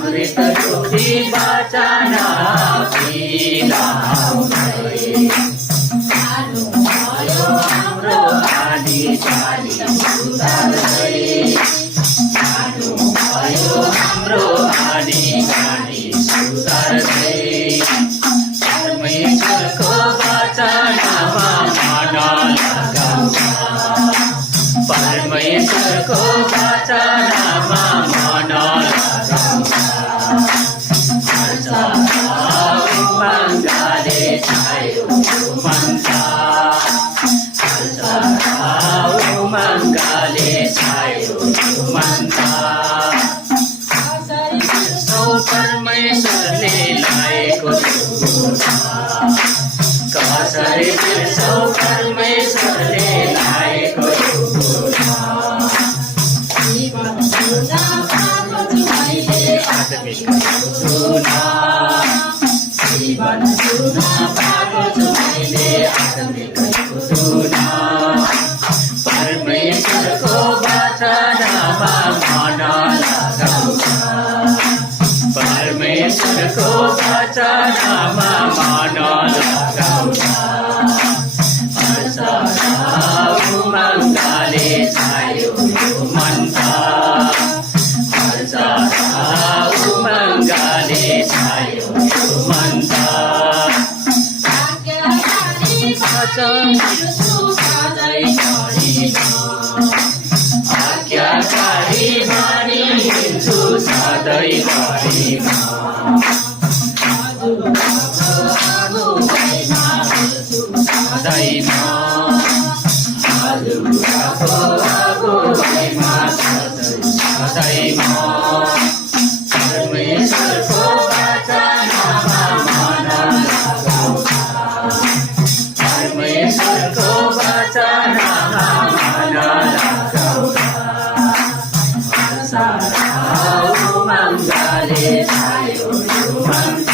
अमृत रूपी वचन पिलाउँदै चाल्नुभयो हाम्रो आदि चाली सुधार्दै चाल्नुभयो हाम्रो आदि चाली सुधार्दै परमेश्वरको वचनमा मन लगाउँछ परमेश्वरको वचनमा मन लगाउँछ उमङ्गले छायो मन्छ उमङ्गले छायो मन्छ परमेश्वरले लाएको कसरी बिर्सौ परमेश्वरले लाएको आत्मिक जीवन सुना पाएको छु मैले आत्मिक परमेश्वरको वचनमा मन लगाउँछ परमेश्वरको वचनमा मन लगाउँछ उमङ्गले छायो मन्थ उमङ्गले छायो मन्थ आज्ञाकारी बानी हिँड्छु सधैँभरिमा सधैँमा अगुवाईमा सधैँमा परमेश्वरको वचनमा मन लगाउँछ परमेश्वरको वचनमा मन लगाउँछ उमङ्गले छायो मन्छ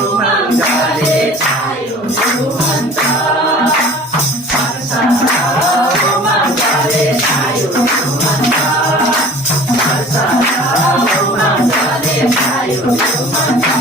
उमङ्गले छायो मन्छ उमङ्गले छायो मन्छ उमङ्गले छायो मन्छ